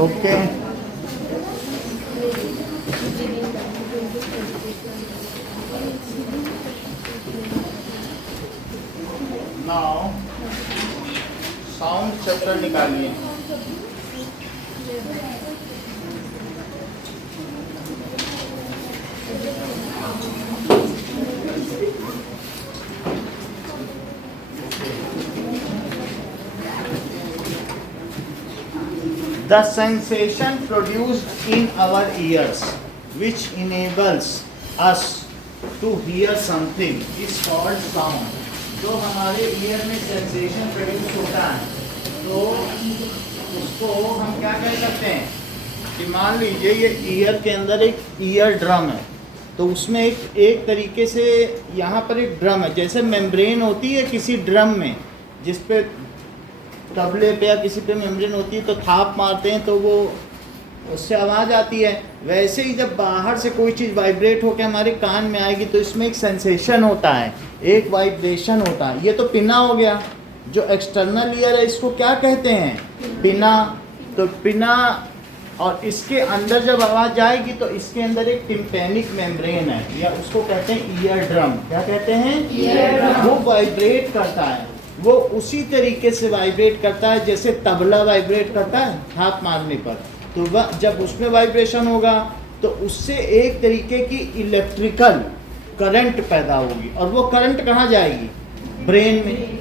Okay, now sound chapter निकालिए। The sensation produced in our ears, which enables us to hear something, is called sound. जो हमारे year में sensation produce होता है, तो उसको हम क्या कह सकते हैं कि मान लीजिए ये ईयर के अंदर एक ईयर ड्रम है, तो उसमें एक तरीके से यहाँ पर एक ड्रम है, जैसे मेम्ब्रेन होती है किसी ड्रम में, जिस पे तबले पे या किसी पे मेम्ब्रेन होती है, तो थाप मारते हैं तो वो उससे आवाज़ आती है। वैसे ही जब बाहर से कोई चीज़ वाइब्रेट होकर हमारे कान में आएगी तो इसमें एक सेंसेशन होता है, एक वाइब्रेशन होता है। ये तो पिना हो गया, जो एक्सटर्नल ईयर है इसको क्या कहते हैं, पिना। तो पिना, और इसके अंदर जब आवाज़ जाएगी तो इसके अंदर एक टिम्पैनिक मेम्ब्रेन है, या उसको कहते हैं ईयर ड्रम। क्या कहते हैं, ईयर ड्रम। वो वाइब्रेट करता है, वो उसी तरीके से वाइब्रेट करता है जैसे तबला वाइब्रेट करता है हाथ मारने पर। तो वह जब उसमें वाइब्रेशन होगा तो उससे एक तरीके की इलेक्ट्रिकल करंट पैदा होगी, और वो करंट कहाँ जाएगी, ब्रेन में।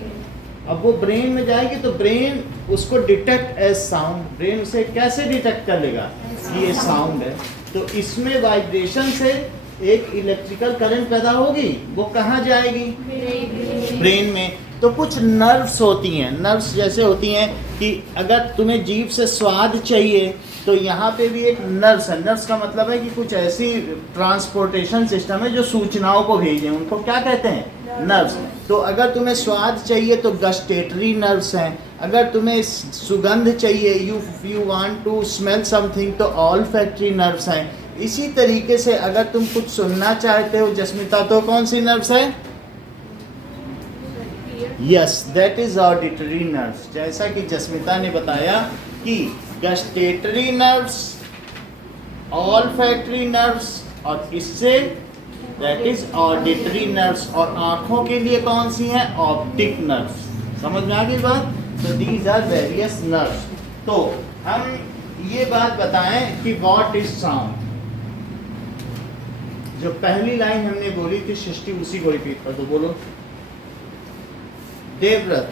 अब वो ब्रेन में जाएगी तो ब्रेन उसको डिटेक्ट एज साउंड, ब्रेन उसे कैसे डिटेक्ट कर लेगा कि ये साउंड है। तो इसमें वाइब्रेशन से एक इलेक्ट्रिकल करंट पैदा होगी, वो कहाँ जाएगी, ब्रेन में। तो कुछ नर्व्स होती हैं, नर्व्स जैसे होती हैं कि अगर तुम्हें जीभ से स्वाद चाहिए तो यहाँ पे भी एक नर्व्स है। नर्व्स का मतलब है कि कुछ ऐसी ट्रांसपोर्टेशन सिस्टम है जो सूचनाओं को भेजें, उनको क्या कहते हैं, नर्व्स। तो अगर तुम्हें स्वाद चाहिए तो गस्टेटरी नर्व्स हैं, अगर तुम्हें सुगंध चाहिए, you want to smell something, तो ऑल्फैक्टरी नर्व्स हैं। इसी तरीके से अगर तुम कुछ सुनना चाहते हो जस्मिता, तो कौन सी नर्व्स है, yes, that is auditory nerves. जैसा कि जस्मिता ने बताया कि गस्टेटरी नर्व्स, ऑल्फैक्टरी नर्व्स, और इससे दैट इज ऑडिटरी नर्व्स। और आंखों के लिए कौन सी हैं, ऑप्टिक नर्व्स। समझ में आ गई बात। तो दीज आर वेरियस नर्व्स। तो हम ये बात बताएं कि व्हाट इज साउंड। जो पहली लाइन हमने बोली थी सृष्टि, उसी को रिपीट कर दो, बोलो देवव्रत।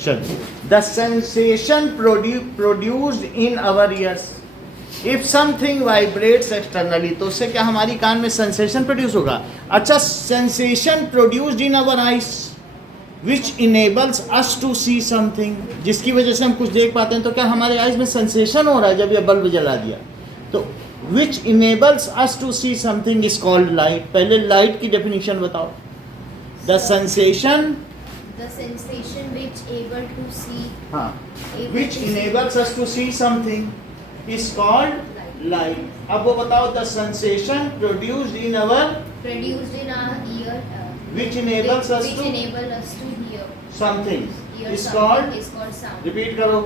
चलिए, the sensation produced in our ears, if something vibrates externally, तो उससे क्या हमारी कान में सेंसेशन प्रोड्यूस होगा। अच्छा, sensation produced in our eyes which enables us to see something, जिसकी वजह से हम कुछ देख पाते हैं। तो क्या हमारे आइज में सेंसेशन हो रहा है जब ये बल्ब जला दिया। तो which enables us to see something is called light. पहले लाइट की डेफिनेशन बताओ। The sensation, the sensation which able to see, हाँ, which enables us to see something is called light. अब वो बताओ, the sensation produced in our ear, which enables us which to enable us to hear something hear is something called, is called sound. repeat करो,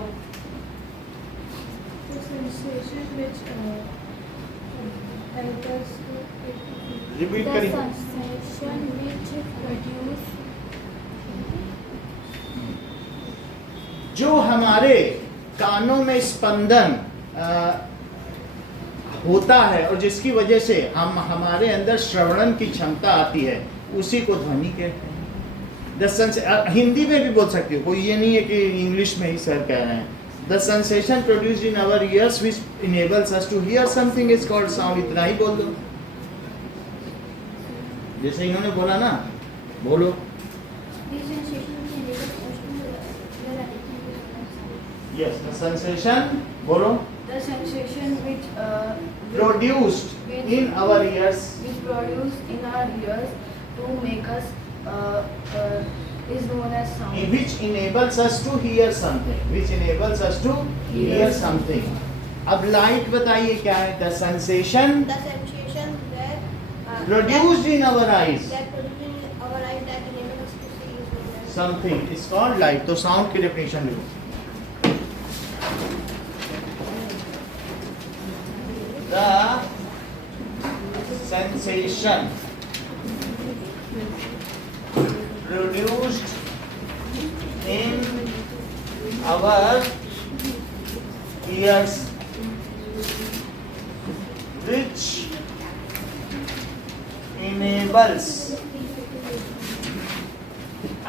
The sensation which help us to repeat the करिए। sensation which produce जो हमारे कानों में स्पंदन होता है और जिसकी वजह से हम हमारे अंदर श्रवणन की क्षमता आती है, उसी को ध्वनि कहते हैं। हिंदी में भी बोल सकती हो, कोई ये नहीं है कि इंग्लिश में ही सर कह रहे हैं। The sensation produced in our ears which enables us to hear something is called sound. इतना ही बोल दो, जैसे इन्होंने बोला ना, बोलो। Yes, the sensation, बोलो। the sensation which Produced in our ears, which produced in our ears to make us is known as sound. which enables us to hear something, which enables us to hear something. अब light बताइए क्या है। The sensation The sensation that produced in our eyes that produced in our Light that enables us to see is known as something is called light. तो sound की definition लिखो। The sensation produced in our ears which enables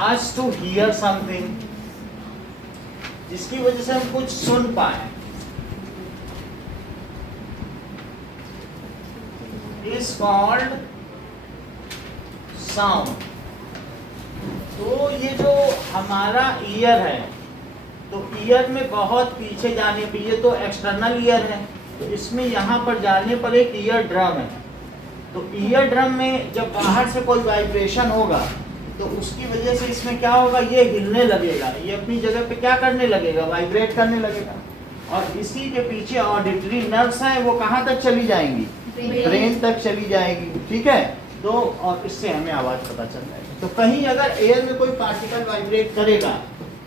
us to hear something, जिसकी वजह से हम कुछ सुन पाए, is called sound। तो ये जो हमारा ईयर है, तो ईयर में बहुत पीछे जाने पे, ये तो एक्सटर्नल ईयर है, तो इसमें यहाँ पर जाने पर एक ईयर ड्रम है। तो ईयर ड्रम में जब बाहर से कोई वाइब्रेशन होगा तो उसकी वजह से इसमें क्या होगा, ये हिलने लगेगा, ये अपनी जगह पे क्या करने लगेगा, वाइब्रेट करने लगेगा। और इसी के पीछे ऑडिटरी नर्व्स हैं, वो कहाँ तक चली जाएंगी, ब्रेन तक चली जाएगी, ठीक है। तो और इससे हमें आवाज़ पता चल जाएगी। तो कहीं अगर एयर में कोई पार्टिकल वाइब्रेट करेगा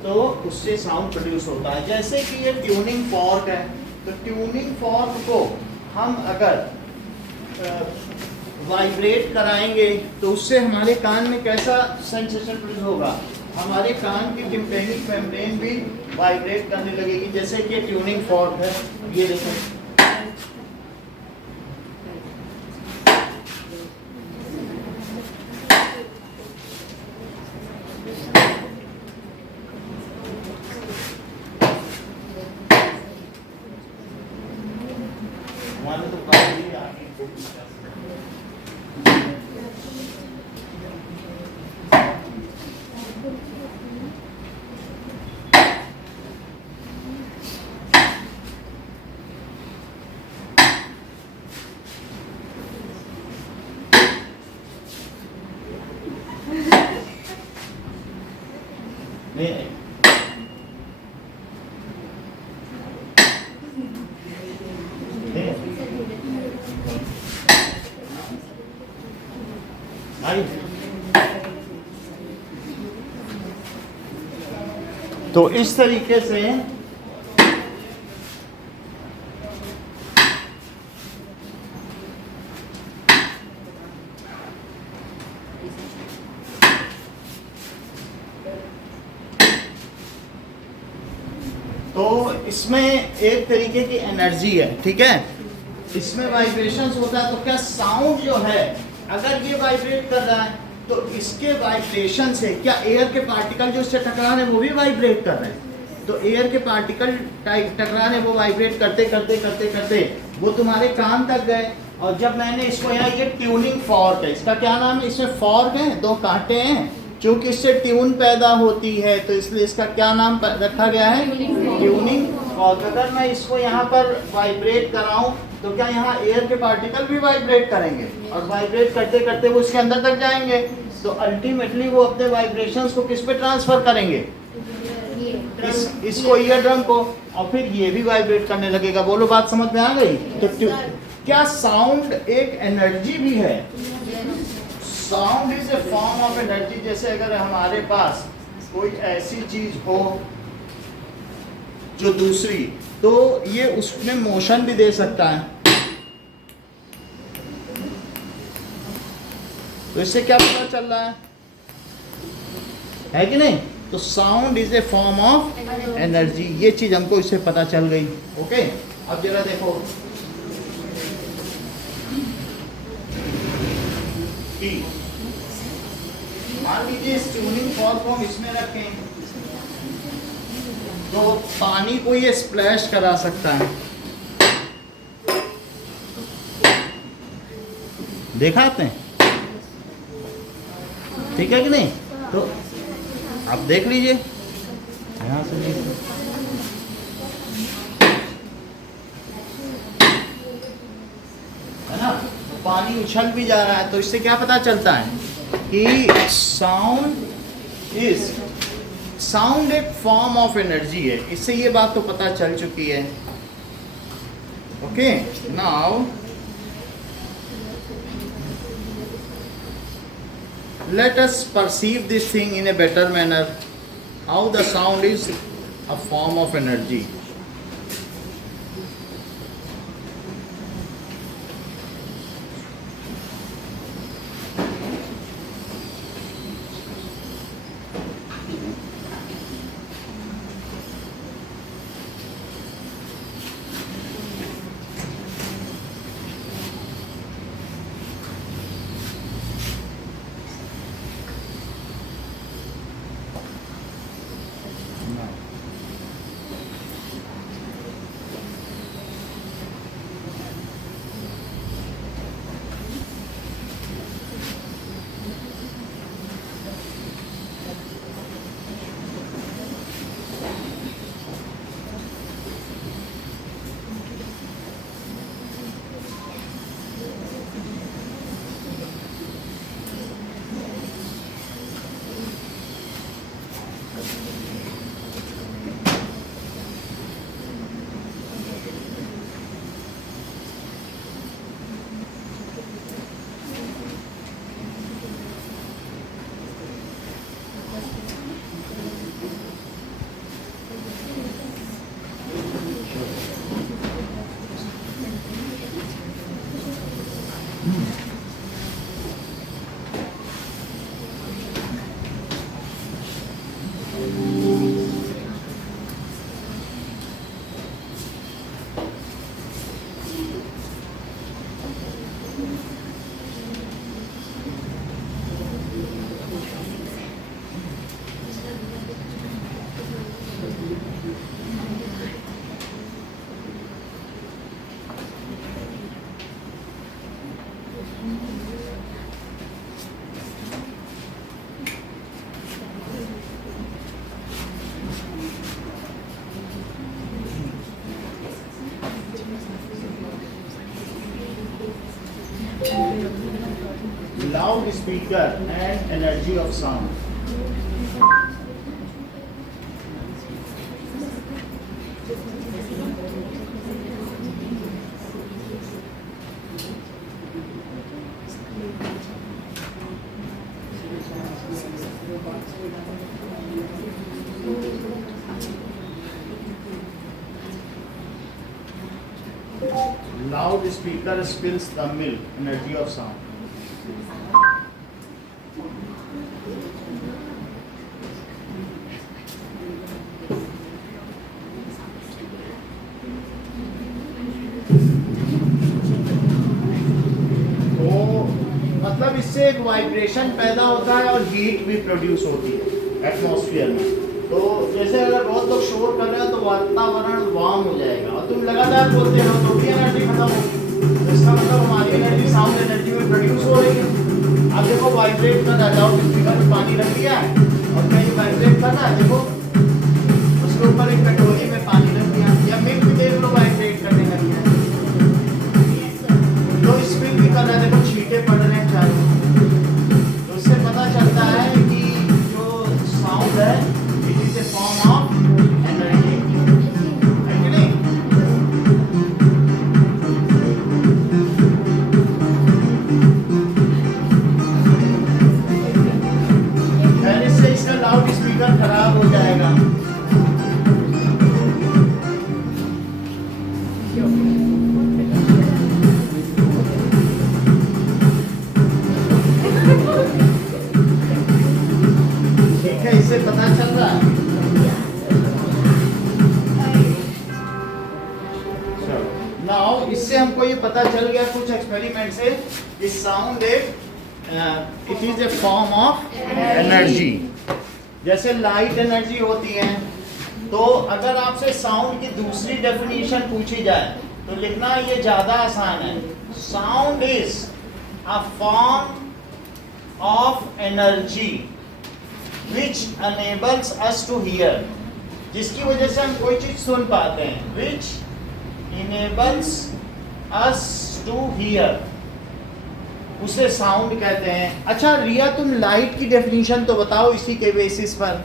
तो उससे साउंड प्रोड्यूस होता है। जैसे कि ये ट्यूनिंग फॉर्क है, तो ट्यूनिंग फॉर्क को हम अगर वाइब्रेट कराएंगे तो उससे हमारे कान में कैसा सेंसेशन प्रोड्यूस होगा, हमारे कान की टिम्पेनिक मेम्ब्रेन भी वाइब्रेट करने लगेगी। जैसे कि ट्यूनिंग फॉर्क है, ये देखो, तो काफी आगे नहीं तो इस तरीके से तो इसमें एक तरीके की एनर्जी है, ठीक है। इसमें वाइब्रेशंस होता है, तो क्या साउंड जो है अगर ये वाइब्रेट कर रहा है तो इसके वाइब्रेशन से क्या एयर के पार्टिकल जो इससे टकरा रहे हैं वो भी वाइब्रेट कर रहे हैं। तो एयर के पार्टिकल टकरा रहे, वो वाइब्रेट करते करते करते करते वो तुम्हारे कान तक गए। और जब मैंने इसको यहाँ, ये ट्यूनिंग फॉर्क है, इसका क्या नाम है, इसमें फॉर्क है, दो कांटे हैं, क्योंकि इससे ट्यून पैदा होती है तो इसलिए इसका क्या नाम रखा गया है, ट्यूनिंग फॉर्क। अगर मैं इसको यहाँ पर वाइब्रेट कराऊं तो क्या यहाँ एयर के पार्टिकल भी वाइब्रेट करेंगे, और वाइब्रेट करते करते वो इसके अंदर तक जाएंगे। तो अल्टीमेटली वो अपने वाइब्रेशंस को किस पे ट्रांसफर करेंगे, इसको ईयर ड्रम को, और फिर ये भी वाइब्रेट करने लगेगा। बोलो बात समझ में आ गई। तो क्या साउंड एक एनर्जी भी है, sound is a form of energy. जैसे अगर हमारे पास कोई ऐसी चीज हो जो दूसरी, तो ये उसमें मोशन भी दे सकता है, तो इससे क्या पता चल रहा है कि नहीं। तो sound is a form of energy, ये चीज हमको इससे पता चल गई। ओके, अब जरा देखो कि मान लीजिए इस ट्यूनिंग फॉर्क को हम इसमें रखें तो पानी को ये स्प्लैश करा सकता है, देखा आपने, ठीक है कि नहीं। तो आप देख लीजिए यहाँ से, है ना, तो पानी उछल भी जा रहा है। तो इससे क्या पता चलता है कि साउंड एक फॉर्म ऑफ एनर्जी है। इससे ये बात तो पता चल चुकी है। Okay, now Let us perceive this thing in a better manner. How the sound is a form of energy. Loudspeaker and energy of sound. Loudspeaker spills the milk, energy of sound. मतलब इससे एक vibration पैदा होता है और heat भी produce होती है एटमॉस्फेयर में। तो जैसे अगर बहुत लोग शोर कर रहे हैं तो वातावरण वार्म हो जाएगा और तुम लगातार बोलते हो तो भी एनर्जी खत्म होगी। तो इसका मतलब हमारी एनर्जी साउंड एनर्जी में प्रोड्यूस हो रही है। अब देखो वाइब्रेट कर रहा है, लाउडस्पीकर में पानी रख दिया है और कहीं वाइब्रेट कर रहा है, देखो उसके ऊपर एक कटोरी में पानी रख दिया या मिल्क देख लो वाइब्रेट करने लगी है, तो स्पिन भी कर रहा है, देखो छींटे पड़ रहे हैं चारों। तो उससे पता चलता है कि जो साउंड है it is a form of energy, है कि नहीं? खैर इससे इसका लाउड स्पीकर खराब हो जाएगा। इससे पता चल रहा है। नाउ इससे हमको ये पता चल गया कुछ एक्सपेरिमेंट से कि sound it is a form of energy. जैसे लाइट एनर्जी होती है, तो अगर आपसे साउंड की दूसरी डेफिनेशन पूछी जाए तो लिखना ये ज्यादा आसान है। Sound is a form of energy which enables us to hear, जिसकी वजह से हम कोई चीज सुन पाते हैं, which enables us to hear, उसे साउंड कहते हैं। अच्छा रिया, तुम लाइट की डेफिनेशन तो बताओ इसी के बेसिस पर।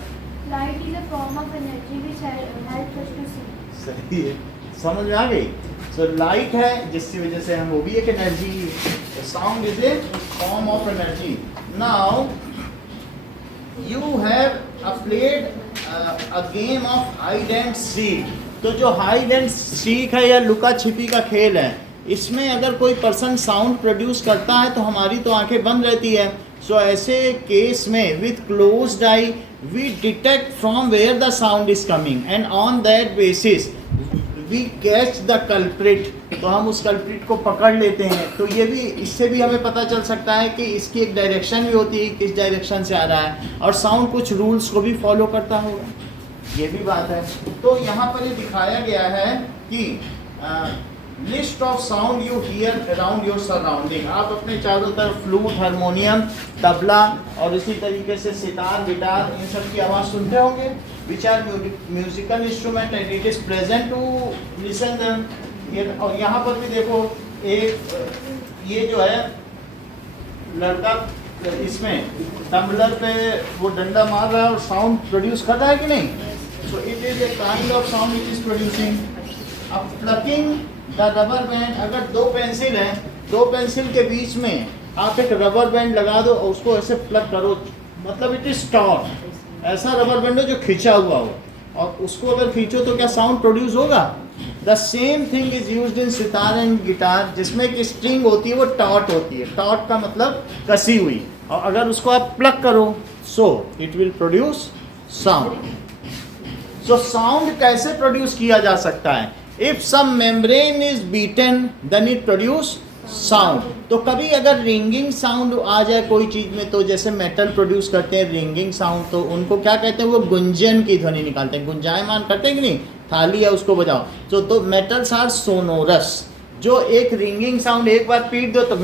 Light is a form of energy which helps us to see. सही है, समझ में आ गई। सो लाइट है जिसकी वजह से हम, वो भी एक energy. Sound is a form of energy. Now You have played a game of hide and seek. तो जो हाइड एंड सीक है या लुका छिपी का खेल है, इसमें अगर कोई पर्सन साउंड प्रोड्यूस करता है तो हमारी तो आंखें बंद रहती है. सो ऐसे केस में with closed eye we detect from where the sound is coming and on that basis we catch the culprit. तो हम उस कल्प्रिट को पकड़ लेते हैं. तो ये भी, इससे भी हमें पता चल सकता है कि इसकी एक डायरेक्शन भी होती है, किस डायरेक्शन से आ रहा है, और साउंड कुछ रूल्स को भी फॉलो करता होगा. ये भी बात है. तो यहाँ पर ये दिखाया गया है कि list of sound you here around your surrounding. आप अपने चारों तरफ फ्लूट, हारमोनियम, तबला और इसी तरीके से सितार, गिटार, इन सब की आवाज़ सुनते होंगे. Which are musical instrument and it is present to listen them. और यहाँ पर भी देखो, एक ये जो है लड़का इसमें टम्बलर पे वो डंडा मार रहा है और साउंड प्रोड्यूस कर रहा है कि नहीं. सो it is a kind of sound it is producing. अब प्लकिंग द रबर बैंड. अगर दो पेंसिल हैं, दो पेंसिल के बीच में आप एक रबर बैंड लगा दो और उसको ऐसे प्लग करो, मतलब इट इज टॉर्क. ऐसा रबर बैंड हो जो खिंचा हुआ हो, और उसको अगर खींचो तो क्या साउंड प्रोड्यूस होगा. The same thing is used in sitar and guitar, जिसमें एक स्ट्रिंग होती है वो टॉट होती है. टॉट का मतलब कसी हुई, और अगर उसको आप प्लग करो so it will produce sound. So sound कैसे प्रोड्यूस किया जा सकता है. If some membrane is beaten then it produce sound. तो कभी अगर रिंगिंग साउंड आ जाए कोई चीज़ में, तो जैसे मेटल प्रोड्यूस करते हैं रिंगिंग साउंड, तो उनको क्या कहते हैं, वो गुंजन की ध्वनि निकालते हैं, गुंजायमान करते हैं कि नहीं. थाली है उसको बजाओ, तो मेटल्स आर सोनोरस. जो एक रिंगिंग साउंड एक बार पीट दो तो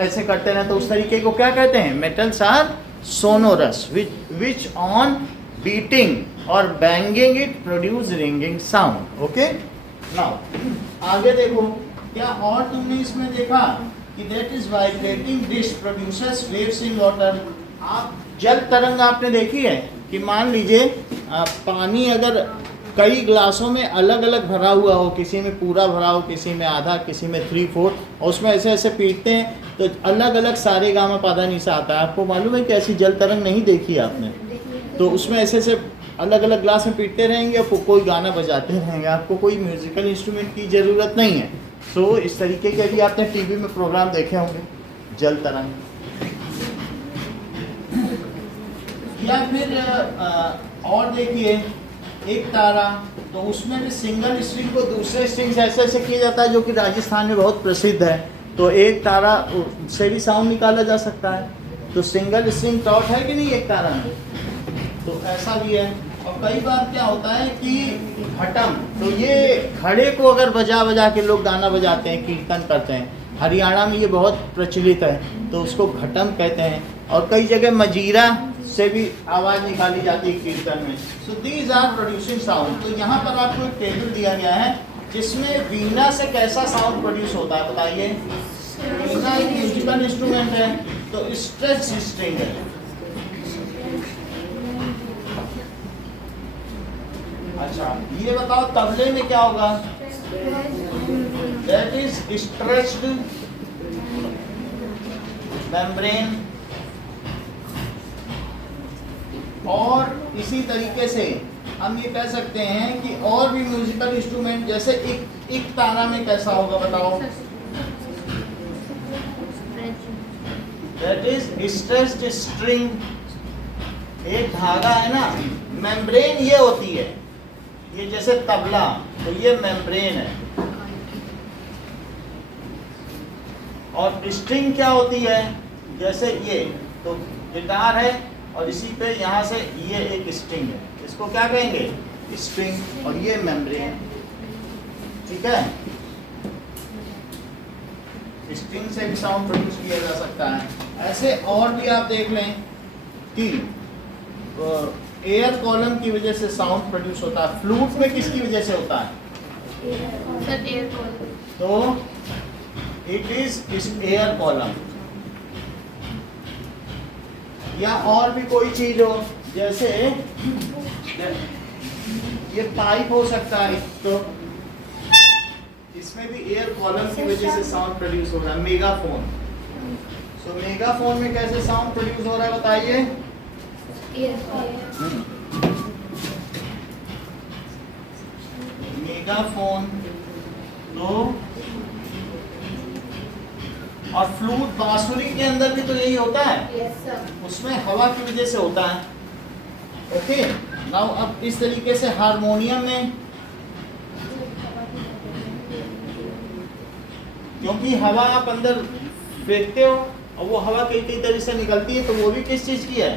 ऐसे करते हैं, तो उस तरीके को क्या कहते हैं, metals are sonorous. Which on beating और banging it produce ringing sound. Okay, now आगे देखो. क्या और तुमने इसमें देखा कि that is vibrating dish produces waves in water. आप जल तरंग आपने देखी है कि मान लीजिए पानी अगर कई ग्लासों में अलग अलग भरा हुआ हो, किसी में पूरा भरा हो, किसी में आधा, किसी में 3/4, और उसमें ऐसे ऐसे पीटते हैं तो अलग अलग सारे गामा पादा नीसा आता है. आपको मालूम है कि ऐसी जल तरंग नहीं देखी है आपने. तो उसमें ऐसे ऐसे अलग अलग ग्लास में पीटते रहेंगे और कोई गाना बजाते रहेंगे. आपको कोई म्यूजिकल इंस्ट्रूमेंट की ज़रूरत नहीं है. सो इस तरीके के भी आपने टीवी में प्रोग्राम देखे होंगे, जल तरंग. या फिर और देखिए एक तारा, तो उसमें भी सिंगल स्ट्रिंग को दूसरे स्ट्रिंग से ऐसे ऐसे किया जाता है, जो कि राजस्थान में बहुत प्रसिद्ध है. तो एक तारा से भी साउंड निकाला जा सकता है. तो सिंगल स्ट्रिंग टॉट है कि नहीं एक तारा में, तो ऐसा भी है. और कई बार क्या होता है कि घटम, तो ये घड़े को अगर बजा बजा के लोग गाना बजाते हैं, कीर्तन करते हैं. हरियाणा में ये बहुत प्रचलित है, तो उसको घटम कहते हैं. और कई जगह मजीरा से भी आवाज़ निकाली जाती है कीर्तन में. So these are producing sound. तो यहाँ पर आपको एक टेबल दिया गया है जिसमें वीणा से कैसा साउंड प्रोड्यूस होता है, बताइए. वीणा एक म्यूजिकल इंस्ट्रूमेंट है, तो स्ट्रेच स्ट्रिंग है. अच्छा, ये बताओ तबले में क्या होगा. That is stretched membrane. और इसी तरीके से हम ये कह सकते हैं कि और भी म्यूजिकल इंस्ट्रूमेंट, जैसे एक तारा में कैसा होगा बताओ. That is stretched string. एक धागा है ना, मेम्ब्रेन ये होती है, ये जैसे तबला, तो ये मेम्ब्रेन है. और स्ट्रिंग क्या होती है, जैसे ये, तो गिटार है और इसी पे यहाँ से ये एक स्ट्रिंग है, इसको क्या कहेंगे, स्ट्रिंग. और ये मेम्ब्रेन. ठीक है, स्ट्रिंग से भी साउंड प्रोड्यूस किया जा सकता है. ऐसे और भी आप देख लें कि एयर कॉलम की वजह से साउंड प्रोड्यूस होता है. फ्लूट में किसकी वजह से होता है, एयर कॉलम. तो इट इज एयर कॉलम. या और भी कोई चीज हो, जैसे ये पाइप हो सकता है, तो इसमें भी एयर कॉलम की वजह से साउंड प्रोड्यूस हो रहा है. मेगाफोन, सो मेगाफोन में कैसे साउंड प्रोड्यूस हो रहा है बताइए. मेगाफोन तो और फ्लूट बांसुरी के अंदर भी तो यही होता है, Yes, sir. उसमें हवा की वजह से होता है। ओके, नाउ अब इस तरीके से हारमोनियम में, क्योंकि हवा आप अंदर फेंकते हो और वो हवा कई कई तरह से निकलती है, तो वो भी किस चीज की है,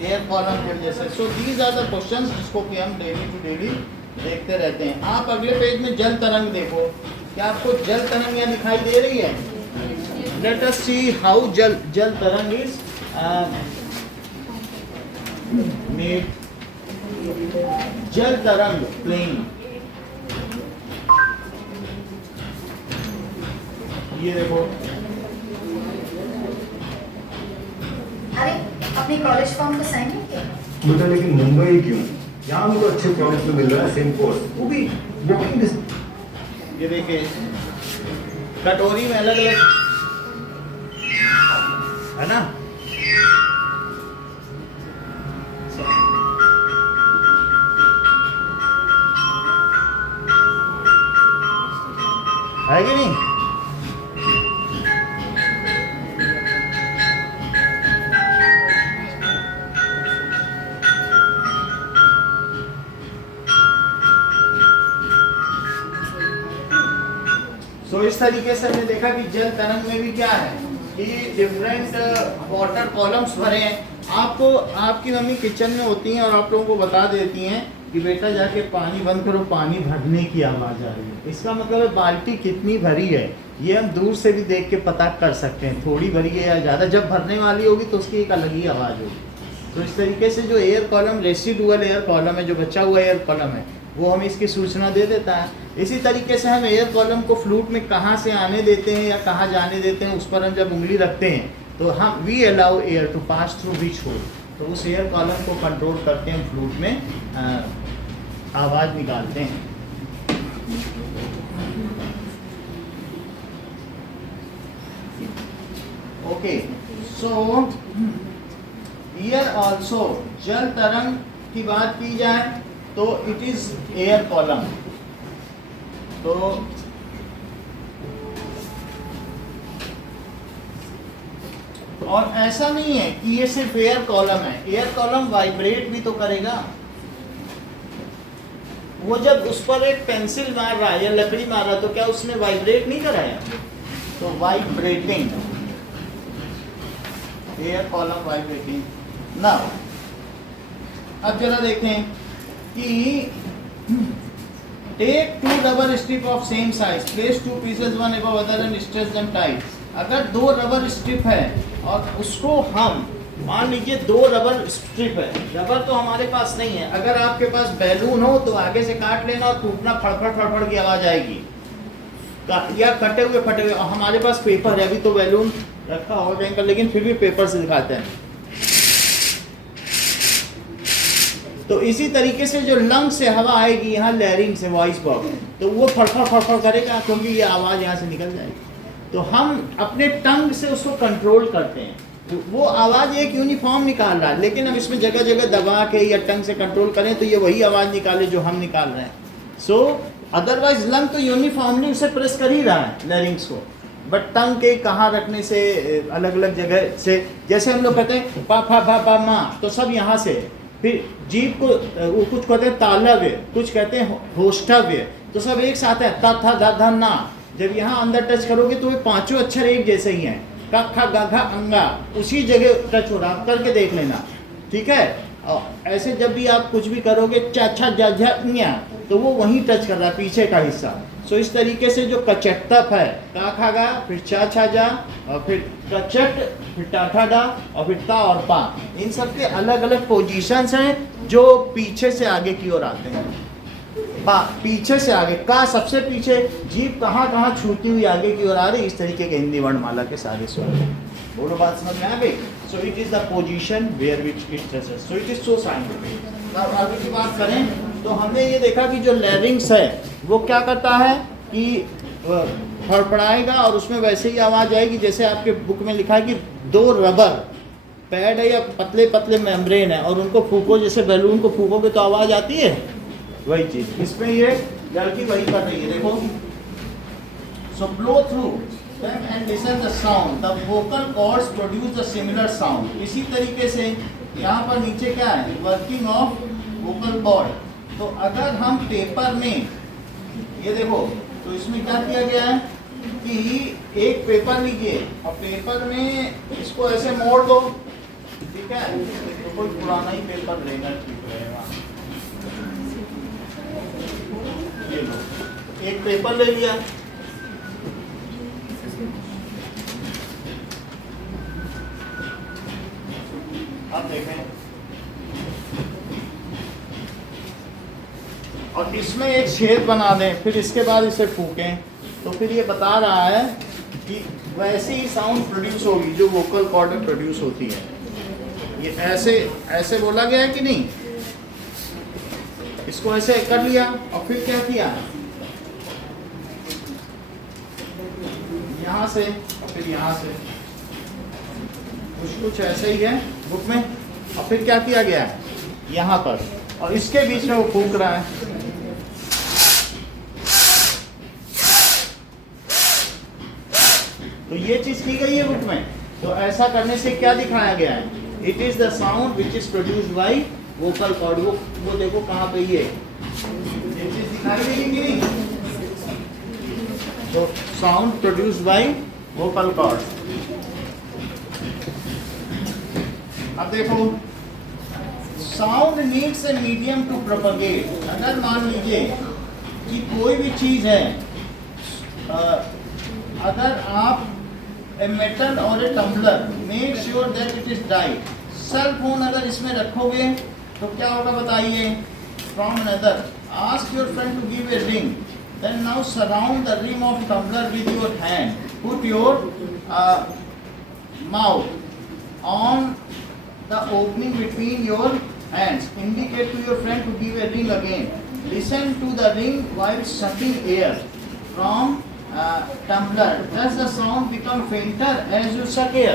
एयर कॉलम की वजह से। So these are the questions जिसको कि हम डेली टू डेली देखते रहते हैं। आप अगले पेज में जल तरंग देखो, क्या आपको जल तरंग यहाँ दिखाई दे रही है? लेट अस सी हाउ जल तरंग इज मेड। जल तरंग प्लेन, ये देखो, अरे अपने कॉलेज फॉर्म को साइन नहीं किया? बेटा लेकिन मुंबई क्यों? यहाँ हमको अच्छे प्राइस में मिल रहा है, सेम कोर्स, वो भी वॉकिंग डिस्टेंस। ये देखिए कटोरी में अलग अलग है ना, है कि नहीं? तो इस तरीके से हमने देखा कि जल तरंग में भी क्या है कि डिफरेंट वाटर कॉलम्स भरे हैं। आपको आपकी मम्मी किचन में होती हैं और आप लोगों को बता देती हैं कि बेटा जाके पानी बंद करो, पानी भरने की आवाज़ आ रही है। इसका मतलब है बाल्टी कितनी भरी है, ये हम दूर से भी देख के पता कर सकते हैं, थोड़ी भरी है या ज़्यादा। जब भरने वाली होगी तो उसकी एक अलग ही आवाज़ होगी। तो इस तरीके से जो air column, residual air column है, जो बचा हुआ एयर कॉलम है, वो हमें इसकी सूचना दे देता है। इसी तरीके से हम एयर कॉलम को फ्लूट में कहाँ से आने देते हैं या कहाँ जाने देते हैं, उस पर हम जब उंगली रखते हैं तो हम we allow air to pass through which hole, तो उस एयर कॉलम को कंट्रोल करते हैं, फ्लूट में आवाज़ निकालते हैं। ओके, सो ईयर ऑल्सो, जल तरंग की बात की जाए तो इट इज एयर कॉलम। तो और ऐसा नहीं है कि ये सिर्फ एयर कॉलम है, एयर कॉलम वाइब्रेट भी तो करेगा। वो जब उस पर एक पेंसिल मार रहा है या लकड़ी मार रहा है तो क्या उसने वाइब्रेट नहीं कराया? तो वाइब्रेटिंग, एयर कॉलम वाइब्रेटिंग। ना अब जरा देखें कि take two rubber strip of same size, place two pieces one above other and stretch them tight. अगर दो रबर स्ट्रिप है और उसको हम, मान लीजिए दो रबर स्ट्रिप है, रबर तो हमारे पास नहीं है, अगर आपके पास बैलून हो तो आगे से काट लेना और टूटना, फड़फड़ फड़फड़ की आवाज आएगी, या कटे हुए फटे हुए। और हमारे पास पेपर है, अभी तो बैलून रखा होगा कहीं पर, लेकिन फिर भी पेपर से दिखाते हैं। तो इसी तरीके से जो लंग से हवा आएगी यहाँ लैरिंग से, वॉइस बॉक्स, तो वो फड़फड़ फड़फड़ करेगा क्योंकि ये आवाज़ यहाँ से निकल जाएगी। तो हम अपने टंग से उसको कंट्रोल करते हैं, तो वो आवाज़ एक यूनिफॉर्म निकाल रहा है, लेकिन हम इसमें जगह जगह दबा के या टंग से कंट्रोल करें तो ये वही आवाज़ निकाले जो हम निकाल रहे हैं। सो अदरवाइज लंग तो यूनिफॉर्मली उसे प्रेस कर ही रहा है लैरिंग्स को, बट टंग के कहाँ रखने से, अलग अलग जगह से, जैसे हम लोग कहते हैं पा फा भा पा मा, तो सब यहाँ से। फिर जीभ को वो कुछ कहते हैं तालव्य, कुछ कहते हैं होष्ठव्य, तो सब एक साथ है, ता था धा धा ना। जब यहाँ अंदर टच करोगे तो ये पांचों अक्षर एक जैसे ही हैं, का खा गा घा अंगा उसी जगह टच हो रहा, आप करके देख लेना, ठीक है। और ऐसे जब भी आप कुछ भी करोगे चा छा जा झा न्या, तो वो वहीं टच कर रहा है, पीछे का हिस्सा। सो इस तरीके से जो कचट्टप है, का खा गा, फिर चा छा जा, और फिर कचट, फिर टा ठा डा, और फिर ता और पा, इन सब के अलग अलग पोजीशंस हैं जो पीछे से आगे की ओर आते हैं। पा पीछे से आगे, का सबसे पीछे, जीभ कहाँ कहाँ छूती हुई आगे की ओर आ रही, इस तरीके के हिंदी वर्णमाला के सारे स्वर। बोलो बात समझ में आ गई? So it is the position where which it stresses, so it is so scientific. अब आगे की बात करें तो हमने ये देखा कि जो लैरिंग्स है वो क्या करता है कि फड़फड़ाएगा और उसमें वैसे ही आवाज़ आएगी जैसे आपके बुक में लिखा है कि दो रबर पैड है या पतले पतले मेम्ब्रेन है और उनको फूको, जैसे बैलून को फूकोगे तो आवाज़ आती है, वही चीज़ इसमें ये लड़की वही कर रही है, देखो। So blow through them and listen the sound, the vocal cords produce the similar sound। इसी तरीके से यहाँ पर नीचे क्या है, वर्किंग ऑफ वोकल कॉर्ड। तो अगर हम पेपर में ये देखो, तो इसमें क्या किया गया है कि एक पेपर लीजिए और पेपर में इसको ऐसे मोड़ दो, ठीक है, तो कोई पुराना ही पेपर रहेगा, ठीक रहेगा। ये लो, एक पेपर ले लिया, अब देखें, और इसमें एक छेद बना दें, फिर इसके बाद इसे फूकें, तो फिर ये बता रहा है कि वैसी ही साउंड प्रोड्यूस होगी जो वोकल कॉर्ड में प्रोड्यूस होती है। ये ऐसे ऐसे बोला गया है कि नहीं, इसको ऐसे कर लिया और फिर क्या किया, यहाँ से और फिर यहाँ से, कुछ ऐसे ही है बुक में, और फिर क्या किया गया है यहाँ पर, और इसके बीच में वो फूंक रहा है। तो ये चीज की गई है बुक में। तो ऐसा करने से क्या दिखाया गया है, it is the sound which is produced by vocal cord. वो देखो कहाँ पे ये चीज दिखाई देगी कि नहीं, तो sound produced by vocal cord. अब देखो, sound needs a medium to propagate. अगर मान लीजिए कि कोई भी चीज़ है, अगर आप ए मेटल और a tumbler, make sure that it is dry. Cell phone अगर इसमें रखोगे तो क्या होगा बताइए, from another, ask your friend to give a ring, then now surround the rim of tumbler with your hand, put your mouth on the opening between your hands, indicate to your friend to give a ring again, listen to the ring while sucking air from tumbler, thus the sound become fainter as you suck air।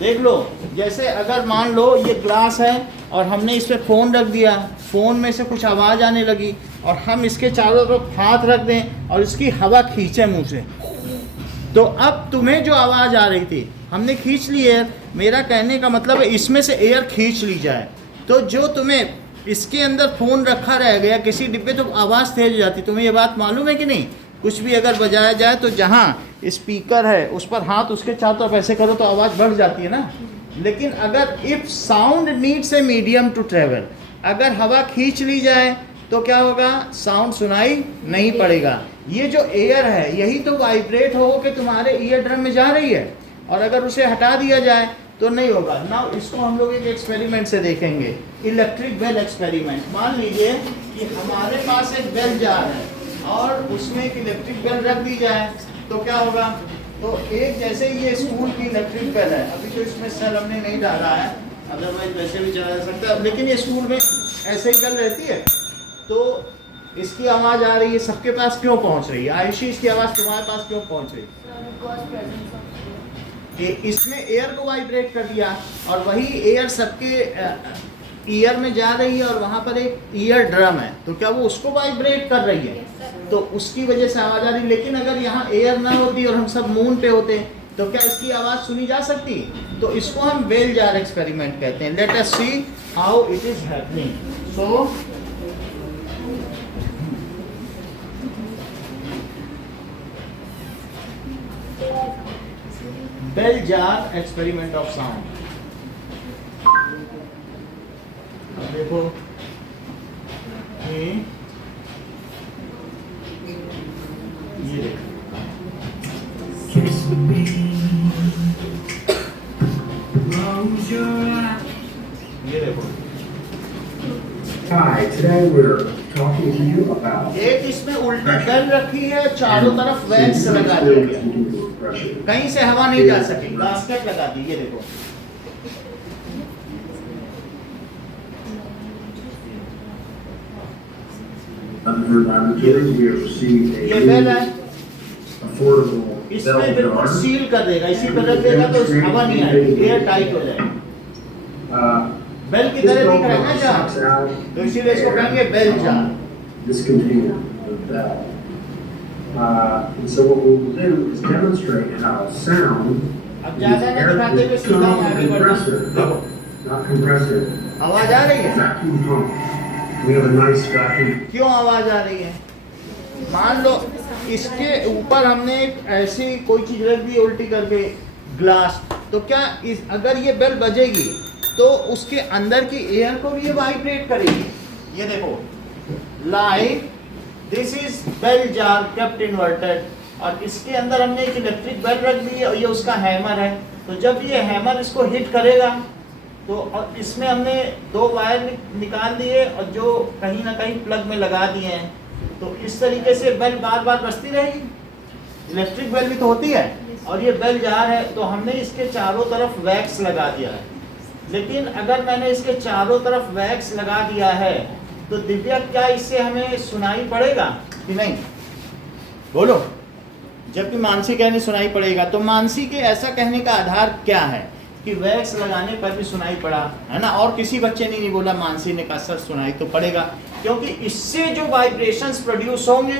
देख लो, जैसे अगर मान लो ये glass है और हमने इस पे फ़ोन रख दिया, फ़ोन में से कुछ आवाज़ आने लगी और हम इसके चारों तरफ हाथ रख दें और इसकी हवा खींचे मुंह से, तो अब तुम्हें जो आवाज़ आ रही थी हमने खींच ली एयर। मेरा कहने का मतलब है इसमें से एयर खींच ली जाए, तो जो तुम्हें इसके अंदर फ़ोन रखा रह गया किसी डिब्बे, तो आवाज़ तेज हो जाती। तुम्हें ये बात मालूम है कि नहीं, कुछ भी अगर बजाया जाए तो जहाँ स्पीकर है उस पर हाथ उसके चारों तरफ ऐसे करो तो आवाज़ बढ़ जाती है ना। लेकिन अगर if sound needs a medium to travel, अगर हवा खींच ली जाए तो क्या होगा, साउंड सुनाई नहीं पड़ेगा। ये जो एयर है यही तो वाइब्रेट हो के तुम्हारे ईयर ड्रम में जा रही है, और अगर उसे हटा दिया जाए तो नहीं होगा। नाउ इसको हम लोग एक एक्सपेरिमेंट से देखेंगे, इलेक्ट्रिक बेल एक्सपेरिमेंट। मान लीजिए कि हमारे पास एक बेल जार है और उसमें एक इलेक्ट्रिक बेल रख दी जाए तो क्या होगा, तो एक जैसे ये स्कूल की इलेक्ट्रिक बेल है, अभी तो इसमें सेल हमने नहीं डाला है, अदरवाइज वैसे भी चला जा सकता है, लेकिन ये स्कूल में ऐसे ही बेल रहती है, तो इसकी आवाज़ आ रही है, सबके पास क्यों पहुंच रही है? आयुषी, इसकी आवाज़ तुम्हारे पास क्यों पहुंच रही है? कि इसने एयर को वाइब्रेट कर दिया और वही एयर सबके ईयर में जा रही है और वहाँ पर एक ईयर ड्रम है, तो क्या वो उसको वाइब्रेट कर रही है, तो उसकी वजह से आवाज़ आ रही है। लेकिन अगर यहाँ एयर ना होती और हम सब मून पे होते तो क्या इसकी आवाज़ सुनी जा सकती? तो इसको हम बेल जार एक्सपेरिमेंट कहते हैं। Let us see how it is happening. So bell jar experiment of sound. देखो ये देखो, ये देखो, Hi, today we're talking to you about एक इसमें उल्टी बेल रखी है, चारों तरफ वैक्स लगा दिया गया, कहीं से हवा नहीं जा सकेगी, बास्केट लगा दी। ये देखो, ये बेल है, affordable. इसमें बिल्कुल सील कर देगा, इसी पर रख देगा तो हवा नहीं आएगी, एयर टाइट हो जाएगी। Bell jar. ये बेल है, इसमें उल्टी बेल रखी है, चारों तरफ वैक्स लगा दिया गया, कहीं से हवा नहीं जा सकेगी, बास्केट लगा दी। ये देखो, A affordable बेल की तरह दिख रहा है ना जार, तो इसीलिए इसको कहेंगे bell jar. This container, the bell. And so what we'll do is demonstrate how sound अब is ज्यादा नहीं दिखाते हुए सीधा air-cooled आगे बढ़ते compressor, not compressor, आवाज आ रही है? vacuum pump. We have a nice vacuum. क्यों आवाज आ रही है? मान लो इसके ऊपर हमने एक ऐसी कोई चीज रख दी उल्टी करके, ग्लास, तो क्या अगर ये बेल बजेगी तो उसके अंदर की एयर को भी ये वाइब्रेट करेगी। ये देखो like this is bell jar kept inverted, और इसके अंदर हमने एक इलेक्ट्रिक बेल रख दी है और ये उसका हैमर है। तो जब ये हैमर इसको हिट करेगा तो और इसमें हमने 2 वायर निकाल दिए और जो कहीं ना कहीं प्लग में लगा दिए हैं, तो इस तरीके से बेल बार बार बजती रहेगी। इलेक्ट्रिक बेल भी तो होती है, और ये बेल जार है तो हमने इसके चारों तरफ वैक्स लगा दिया है। लेकिन अगर मैंने इसके चारों तरफ वैक्स लगा दिया है तो दिव्या क्या इससे हमें सुनाई पड़ेगा कि नहीं? बोलो। जबकि मानसी कहने सुनाई पड़ेगा, तो मानसी के ऐसा कहने का आधार क्या है कि वैक्स लगाने पर भी सुनाई पड़ा, है ना? और किसी बच्चे ने नहीं बोला मानसी ने कहा सर सुनाई तो पड़ेगा, क्योंकि इससे जो वाइब्रेशंस प्रोड्यूस होंगे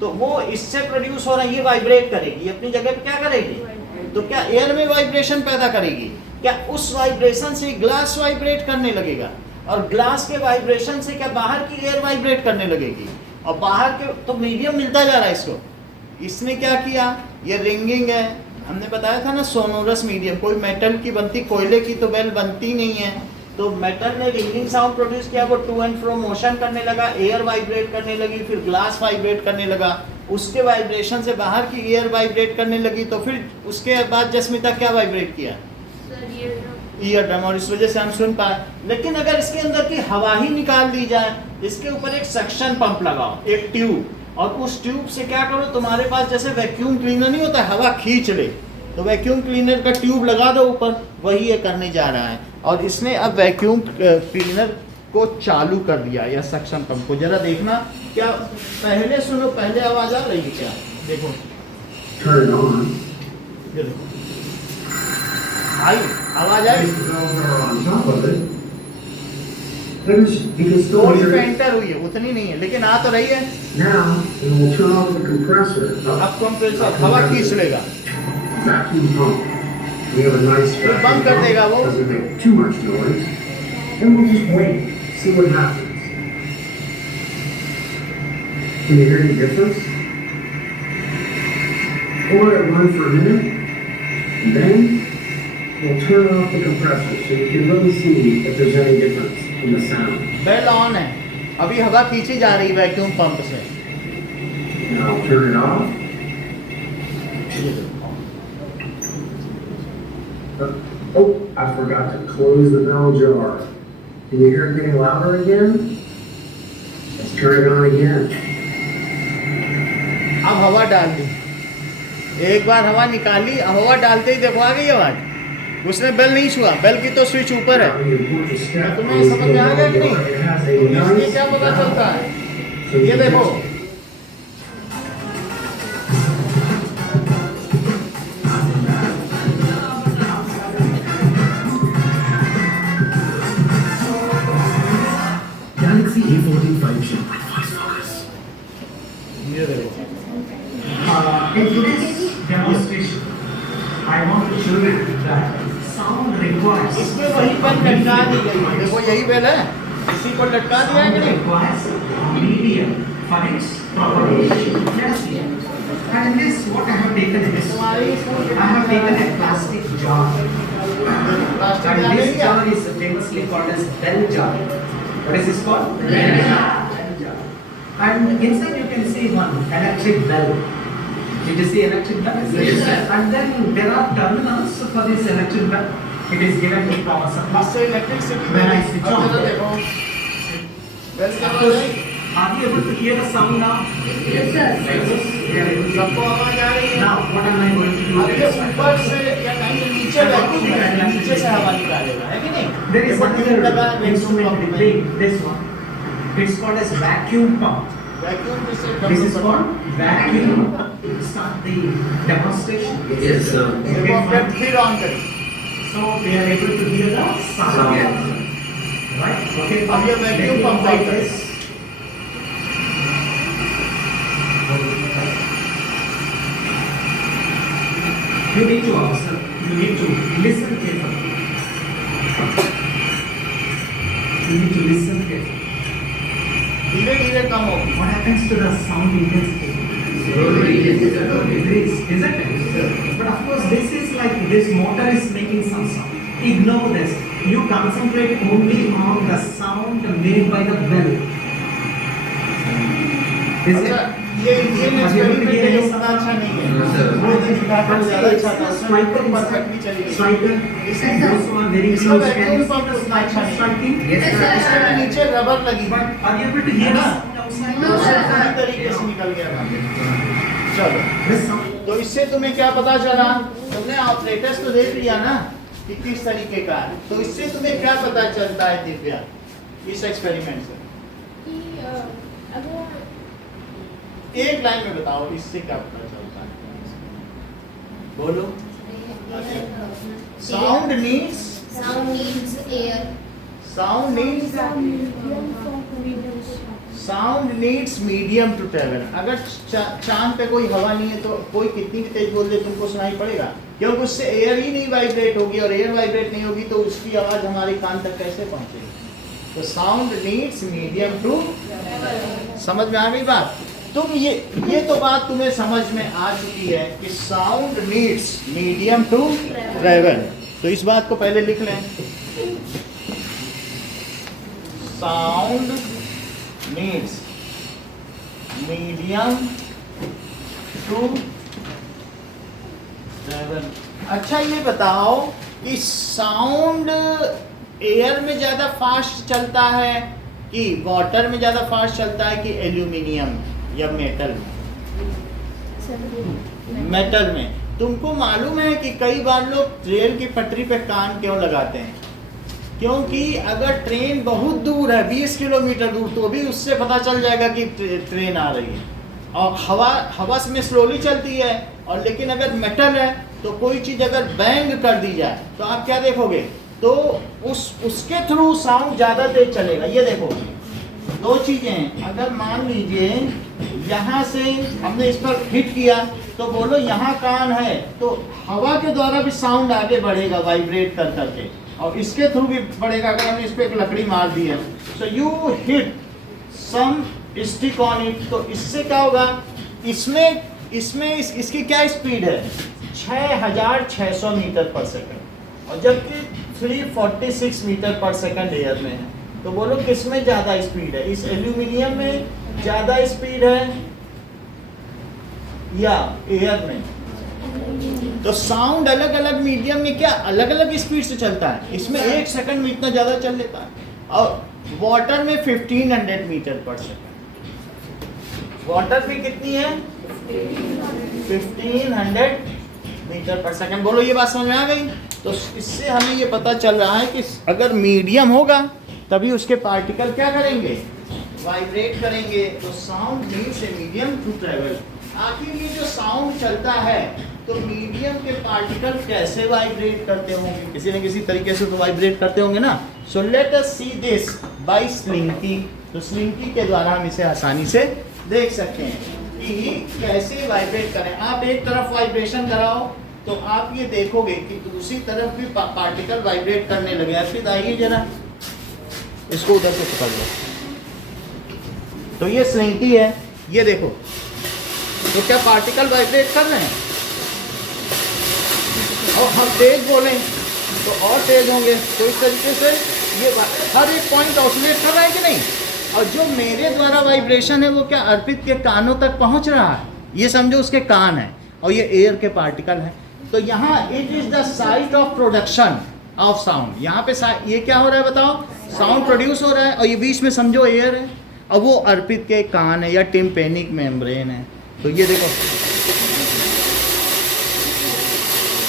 तो वो इससे प्रोड्यूस हो रहा है, ये वाइब्रेट करेगी, अपनी जगह पे क्या करेगी? तो क्या एयर में वाइब्रेशन पैदा करेगी? क्या उस वाइब्रेशन से ग्लास वाइब्रेट करने लगेगा, और ग्लास के वाइब्रेशन से क्या बाहर की एयर वाइब्रेट करने लगेगी, और बाहर के तो मीडियम मिलता जा रहा है इसको। इसने क्या किया, ये रिंगिंग है, हमने बताया था ना सोनोरस मीडियम, कोई मेटल की बनती, कोयले की तो बेल बनती नहीं है, तो मेटल ने रिंगिंग साउंड प्रोड्यूस किया, वो टू एंड फ्रो मोशन करने लगा, एयर वाइब्रेट करने लगी, फिर ग्लास वाइब्रेट करने लगा, उसके वाइब्रेशन से बाहर की एयर वाइब्रेट करने लगी, तो फिर उसके बाद जस्मिता क्या वाइब्रेट किया? ईयर ड्रम, और इस वजह से हम सुन पाए। लेकिन अगर इसके अंदर की हवा ही निकाल दी जाए, इसके ऊपर एक सक्शन पंप लगाओ, एक ट्यूब, और उस ट्यूब से क्या करो, तुम्हारे पास जैसे वैक्यूम क्लीनर नहीं होता, हवा खींच ले, तो वैक्यूम क्लीनर का ट्यूब लगा दो ऊपर, वही ये करने जा रहा है। और इसने अब वैक्यूम क्लीनर को चालू कर दिया, या सक्शन पंप को। जरा देखना, क्या पहले सुनो, पहले आवाज आ रही है क्या? देखो, Turn it on. ये देखो, आई आवाज आई, These bells are on top of it. You can still थोड़ी hear it. पेंटर हुई है, उतनी नहीं है, लेकिन आ तो रही है। Now, it will turn off the compressor. अब कंप्रेसर हवा खींच लेगा, Vacuum pump. We have a nice फिर बंद कर देगा वो। Doesn't make too much noise. And we'll just wait, see what happens. Can you hear any difference? We'll let it run for a minute, and then we'll turn off the compressor so you can really see if there's any difference in the sound. Bell on है, अभी हवा खींची जा रही vacuum pump से। Now I'll turn it off. Oh, I forgot to close the bell jar. Can you hear it getting louder again? Let's turn it on again. अब हवा डाल दी, एक बार हवा निकाली, अब हवा डालते ही देखो आ गई आवाज, उसने बेल नहीं छुआ, बेल की तो स्विच ऊपर है। Now the important step तुम्हें is समझ the में आ गया कि bell नहीं? jar. It has a इसलिए nice क्या पता चलता है, So ये you देखो, just- Galaxy A14 5G voice focus. ये देखो, In today's demonstration, I want to show you that sound requires इसमें वही बेल लटका दी गई है, देखो यही बेल है, इसी को लटका दिया है कि sound नहीं? requires medium for its propagation. Yes, and in this, what I have taken is I have taken a plastic jar, plastic and डाल this दिया। jar is famously called as bell jar. What is this called? Bell jar. And inside you can see one electric bell. Did you see electric bell? Yes, sir. And then there are terminals for this electric bell. It is given to power supply. इससे electricity When I switch on. देखो, bell Of का course, are you able to hear the sound now? Yes, sir. We are able to. सबको आवाज आ रही है। Now, what am I going to do? अब ये ऊपर से या कहीं नीचे वैक्यूम है, नीचे से हवा निकालेगा, है कि नहीं? There is देखो, ट्यूब लगा another है instrument वैक्यूम with पंप में। me, this one. It's called as vacuum pump. Vacuum जिससे This is called vacuum. Start the demonstration. Yes, sir. देखो, अब फिर ऑन करें। So we are able to hear the sound. Right? Okay. अब ये vacuum pump like है। this. You need to observe. You need to listen carefully. You need to listen carefully. धीरे धीरे कम हो। What happens to the sound intensity? Decrease, isn't it? But of course, this is like this motor is making some sound. Ignore this. You concentrate only on the sound made by the bell. Is अच्छा, it? ये Indian experiment है, उतना अच्छा नहीं है। वो जो दिखाता है ज़्यादा अच्छा था, उसमें बिल्कुल परफेक्टली चली गई। Striker. इसमें Those who are very इसका close can vacuum you see pump the उतना अच्छा नहीं है। striking? इसमें भी नीचे रबर लगी थी। But are you able to hear है ना? the sound तो उससे outside? पूरी तरीके से निकल गया था। चलो, This sound. तो इससे तुम्हें क्या पता चला? तुमने ऑपरेटर्स तो देख लिया ना कि किस तरीके का है। तो इससे तुम्हें क्या पता चलता है दिव्या इस एक्सपेरिमेंट से? कि अगर एक लाइन में बताओ इससे क्या पता चलता है? बोलो। Sound needs sound needs air. Sound needs sound needs medium to travel. अगर चांद पे कोई हवा नहीं है तो कोई कितनी भी तेज बोल दे तुमको सुनाई पड़ेगा, क्योंकि उससे एयर ही नहीं वाइब्रेट होगी, और एयर वाइब्रेट नहीं होगी तो उसकी आवाज हमारे कान तक कैसे पहुंचेगी? तो साउंड नीड्स मीडियम टू, समझ में आ गई बात? तुम ये तो बात तुम्हें समझ में आ चुकी है कि sound needs medium to travel. तो इस बात को पहले लिख लें, sound needs medium to travel. अच्छा ये बताओ कि साउंड एयर में ज़्यादा फास्ट चलता है कि वाटर में ज़्यादा फास्ट चलता है कि एल्यूमिनियम या मेटल में? मेटल में। तुमको मालूम है कि कई बार लोग रेल की पटरी पे कान क्यों लगाते हैं? क्योंकि अगर ट्रेन बहुत दूर है, 20 किलोमीटर दूर, तो भी उससे पता चल जाएगा कि ट्रेन आ रही है। और हवा में स्लोली चलती है, और लेकिन अगर मेटल है तो कोई चीज़ अगर बैंग कर दी जाए तो आप क्या देखोगे? तो उसके थ्रू साउंड ज़्यादा तेज चलेगा। ये देखो, दो चीज़ें हैं। अगर मान लीजिए यहाँ से हमने इस पर हिट किया तो बोलो यहाँ कान है, तो हवा के द्वारा भी साउंड आगे बढ़ेगा वाइब्रेट कर करके, और इसके थ्रू भी बढ़ेगा। अगर हमने इस पर एक लकड़ी मार दी है, so you hit some stick on it, तो इससे क्या होगा? इसकी क्या स्पीड है? 6600 मीटर पर सेकंड, और जबकि 346 मीटर पर सेकंड एयर में है। तो बोलो किस में ज़्यादा स्पीड है? इस एल्यूमिनियम में ज़्यादा स्पीड है या एयर में? तो साउंड अलग अलग मीडियम में क्या अलग अलग स्पीड से चलता है। इसमें 1 सेकंड में इतना ज़्यादा चल लेता है, और वाटर में 1500 मीटर पर सेकंड। वाटर में कितनी है? 1500 मीटर पर सेकंड। बोलो ये बात समझ में आ गई? तो इससे हमें ये पता चल रहा है कि अगर मीडियम होगा तभी उसके पार्टिकल क्या करेंगे? वाइब्रेट करेंगे। तो sound needs a medium to travel. आखिर ये जो साउंड चलता है तो मीडियम के पार्टिकल कैसे वाइब्रेट करते होंगे? किसी न किसी तरीके से तो वाइब्रेट करते होंगे ना। सो let us see this by slinky. तो स्लिंकी के द्वारा हम इसे आसानी से देख सकते हैं कि कैसे वाइब्रेट करें। आप एक तरफ वाइब्रेशन कराओ तो आप ये देखोगे कि दूसरी तरफ भी पार्टिकल वाइब्रेट करने लगे। फिर आइए जरा इसको उधर से पकड़ लो। तो ये स्लिंकी है, ये देखो, तो क्या पार्टिकल वाइब्रेट कर रहे हैं? और हम तेज बोलें तो और तेज होंगे। तो इस तरीके से ये हर एक पॉइंट ऑसिलेट कर रहा है कि नहीं? और जो मेरे द्वारा वाइब्रेशन है वो क्या अर्पित के कानों तक पहुंच रहा है? ये समझो उसके कान है, और ये एयर के पार्टिकल हैं। तो यहाँ it is the site of production of sound. यहाँ पे ये क्या हो रहा है बताओ? साउंड प्रोड्यूस हो रहा है, और ये बीच में समझो एयर है, और वो अर्पित के कान है या टिम्पेनिक मेम्ब्रेन है। तो ये देखो,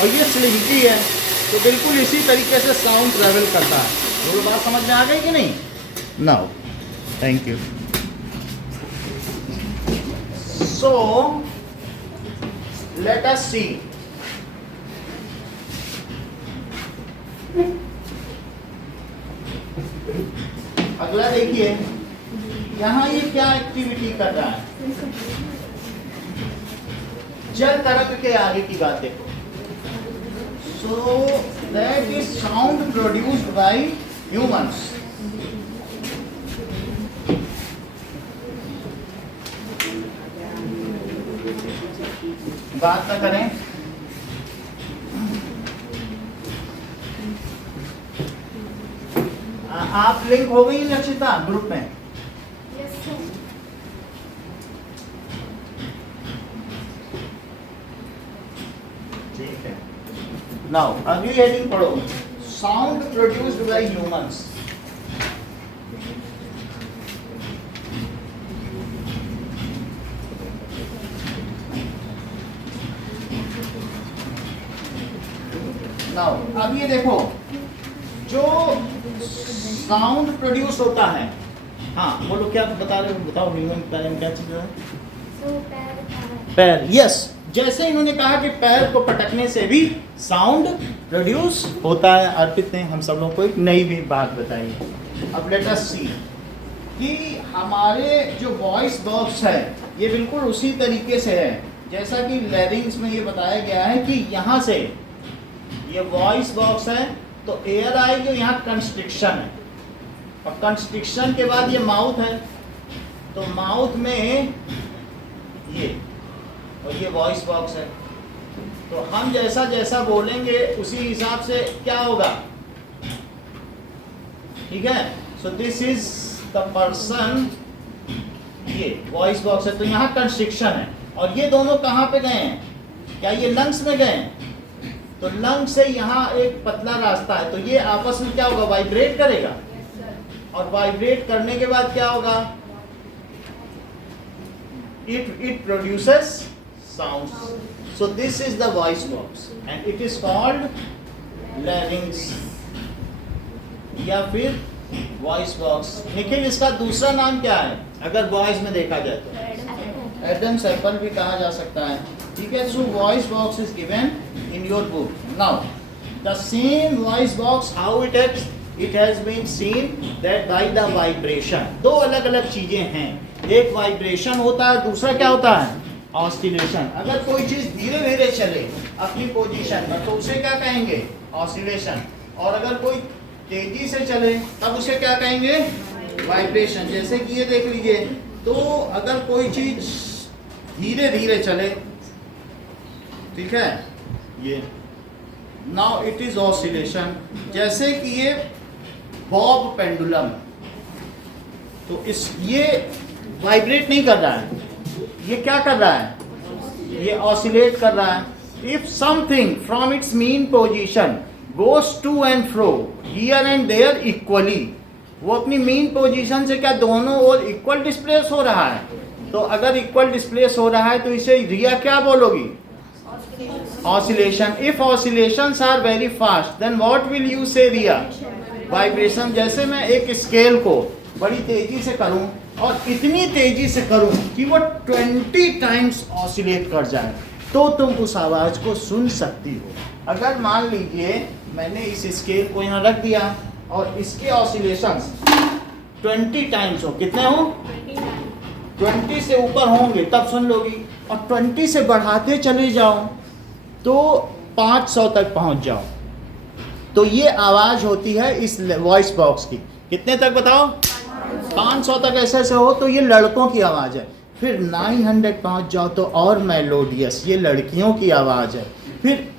और ये स्लिंकी है। तो बिल्कुल इसी तरीके से साउंड ट्रैवल करता है। वो बात समझ में आ गई कि नहीं? Now thank you. So let us see अगला देखिए, यहाँ ये क्या एक्टिविटी कर रहा है? जल तरंग के आगे की बात देखो। So that is sound produced by humans. बात ना करें, आप लिंक हो गई लक्षिता ग्रुप में? Yes, sir. ठीक है। नाउ अगली हेडिंग पढ़ो, sound produced by humans. Now अब ये देखो, जो साउंड प्रोड्यूस होता है, हाँ बोलो क्या बता रहे हो, बताओ ह्यूमन पैर में क्या चीज है? So पैर पैर, यस। जैसे इन्होंने कहा कि पैर को पटकने से भी साउंड प्रोड्यूस होता है। अर्पित ने हम सब लोगों को एक नई भी बात बताई है। अब लेट अस सी कि हमारे जो वॉइस बॉक्स है ये बिल्कुल उसी तरीके से है जैसा कि लैरिंग्स में ये बताया गया है कि यहाँ से ये वॉइस बॉक्स है तो एयर आएगी, यहाँ कंस्ट्रिक्शन है और कंस्ट्रिक्शन के बाद ये माउथ है, तो माउथ में ये और ये वॉइस बॉक्स है। तो हम जैसा जैसा बोलेंगे उसी हिसाब से क्या होगा, ठीक है। So this is the person, ये वॉइस बॉक्स है, तो यहाँ कंस्ट्रिक्शन है और ये दोनों कहाँ पे गए हैं? क्या ये लंग्स में गए? तो लंग से यहाँ एक पतला रास्ता है, तो ये आपस में क्या होगा, वाइब्रेट करेगा और वाइब्रेट करने के बाद क्या होगा, it produces sounds. So this is the voice box and it is called larynx या फिर वॉइस बॉक्स। निखिल इसका दूसरा नाम क्या है अगर वॉइस में देखा जाए तो? एडम्स एप्पल भी कहा जा सकता है, ठीक है। So voice box is given in your book. Now the same voice box how it acts, it has been seen that by the vibration. दो अलग अलग चीजें हैं, एक वाइब्रेशन होता है, दूसरा क्या होता है, ऑसिलेशन। अगर कोई चीज धीरे धीरे चले अपनी पोजीशन पर तो उसे क्या कहेंगे, ऑसिलेशन। और अगर कोई तेजी से चले तब उसे क्या कहेंगे, वाइब्रेशन। जैसे कि ये देख लीजिए, तो अगर कोई चीज धीरे धीरे चले, ठीक है, ये नाउ इट इज ऑसिलेशन। जैसे कि ये बॉब पेंडुलम, तो इस ये वाइब्रेट नहीं कर रहा है, ये क्या कर रहा है, ये ऑसिलेट कर रहा है। If something from its mean position goes to and fro here and there equally, वो अपनी मीन पोजीशन से क्या दोनों ओर इक्वल डिस्प्लेस हो रहा है। तो अगर इक्वल डिस्प्लेस हो रहा है तो इसे रिया क्या बोलोगी, oscillation. If oscillations are very fast then what will you say Riya, vibration. जैसे मैं एक स्केल को बड़ी तेजी से करूं और इतनी तेजी से करूं कि वो 20 टाइम्स ऑसिलेट कर जाए तो तुम उस आवाज को सुन सकती हो। अगर मान लीजिए मैंने इस स्केल को यहाँ रख दिया और इसके ऑसिलेशंस 20 टाइम्स हो, कितने हो, 20 से ऊपर होंगे तब सुन लोगी, और 20 से बढ़ाते चले जाओ तो 500 तक पहुँच जाओ, तो ये आवाज़ होती है इस वॉइस बॉक्स की। कितने तक बताओ, 500 तक ऐसे ऐसे हो तो ये लड़कों की आवाज़ है। फिर 900 पहुँच जाओ तो और मेलोडियस, ये लड़कियों की आवाज़ है। फिर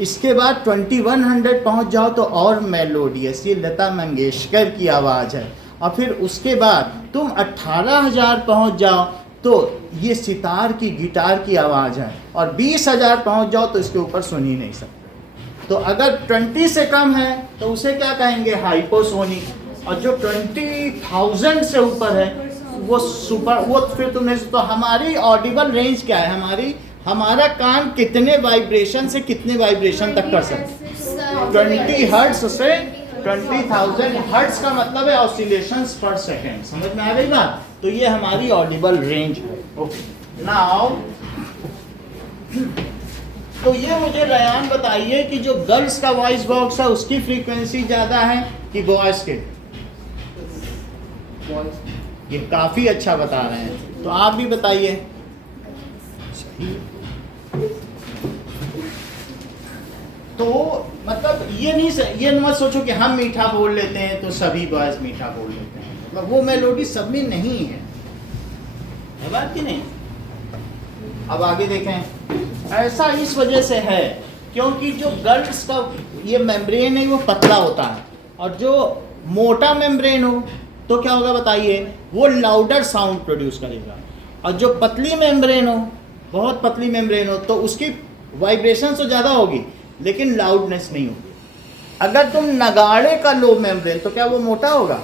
इसके बाद 2100 पहुँच जाओ तो और मेलोडियस, ये लता मंगेशकर की आवाज़ है। और फिर उसके बाद तुम 18000 पहुँच जाओ तो ये सितार की, गिटार की आवाज़ है। और 20000 पहुँच जाओ तो इसके ऊपर सुन ही नहीं सकते। तो अगर 20 से कम है तो उसे क्या कहेंगे, हाइपोसोनिक। और जो 20,000 से ऊपर है वो सुपर, वो फिर तुमने, तो हमारी ऑडिबल रेंज क्या है, हमारा कान कितने वाइब्रेशन से कितने वाइब्रेशन तक कर सकते, 20 हर्ट्ज से 20,000 हर्ट्ज का मतलब है ऑसिलेशंस पर सेकेंड। समझ में आ गई बात? तो ये हमारी ऑडिबल रेंज है। ओके, नाउ तो ये मुझे रयान बताइए कि जो गर्ल्स का वॉइस बॉक्स है उसकी फ्रीक्वेंसी ज़्यादा है कि बॉयज़ के? ये काफ़ी अच्छा बता रहे हैं, तो आप भी बताइए। तो मतलब ये मत सोचो कि हम मीठा बोल लेते हैं तो सभी बॉयज़ मीठा बोल लेते हैं, मतलब वो मेलोडी सब में नहीं है बात कि नहीं। अब आगे देखें, ऐसा इस वजह से है क्योंकि जो गर्ल्स का ये मेम्ब्रेन है वो पतला होता है, और जो मोटा मेम्ब्रेन हो तो क्या होगा बताइए, वो लाउडर साउंड प्रोड्यूस करेगा, और जो पतली मेम्ब्रेन हो, बहुत पतली मेम्ब्रेन हो, तो उसकी वाइब्रेशन तो ज़्यादा होगी लेकिन लाउडनेस नहीं होगी। अगर तुम नगाड़े का लो मेम्ब्रेन तो क्या वो मोटा होगा?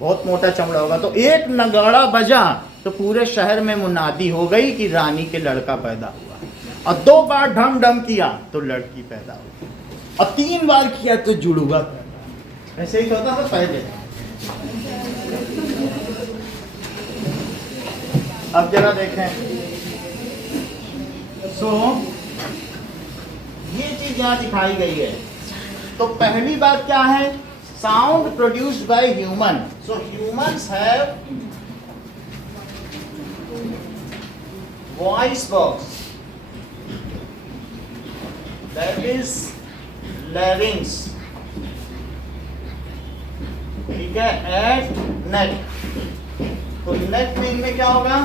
बहुत मोटा चमड़ा होगा। तो एक नगाड़ा बजा तो पूरे शहर में मुनादी हो गई कि रानी के लड़का पैदा हुआ, और 2 बार ढम ढम किया तो लड़की पैदा हुई, और 3 बार किया तो जुड़ुआ पैदा। ऐसे ही होता था पहले। अब जरा देखें, ये चीज यहाँ दिखाई गई है। तो पहली बात क्या है, sound produced by human. So humans have voice box, that is larynx, ठीक है, at neck। तो neck में इनमें क्या होगा,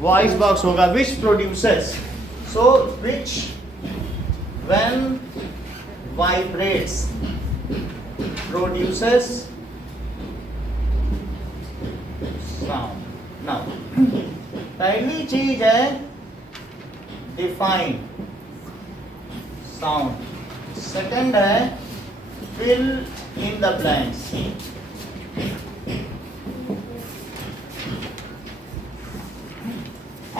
voice box होगा, which produces, so which when vibrates produces sound। now पहली चीज है डिफाइन साउंड, सेकंड है fill in the blanks.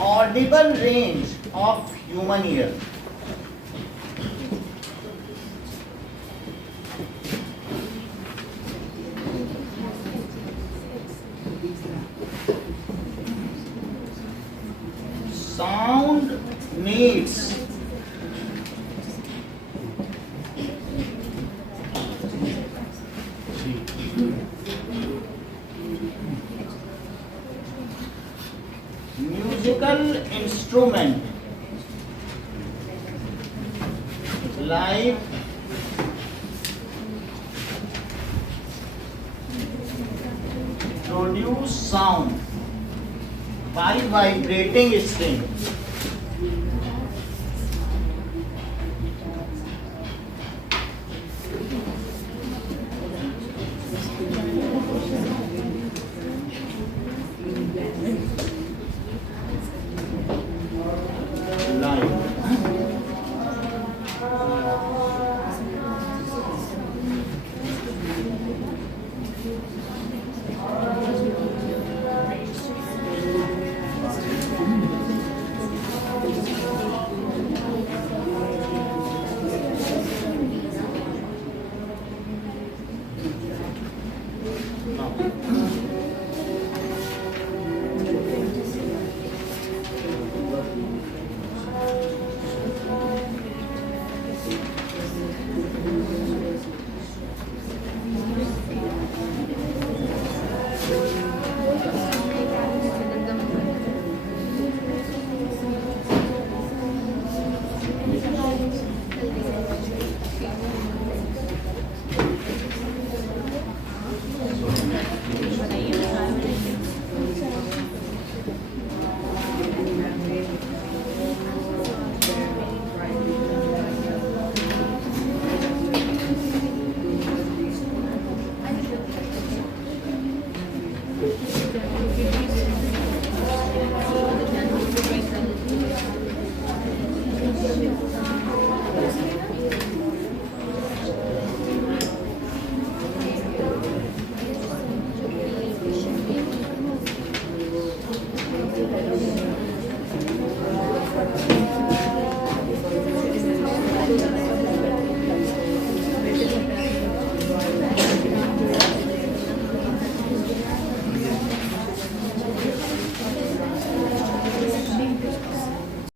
Audible range of human ear, sound needs musical instrument like produce sound by vibrating string।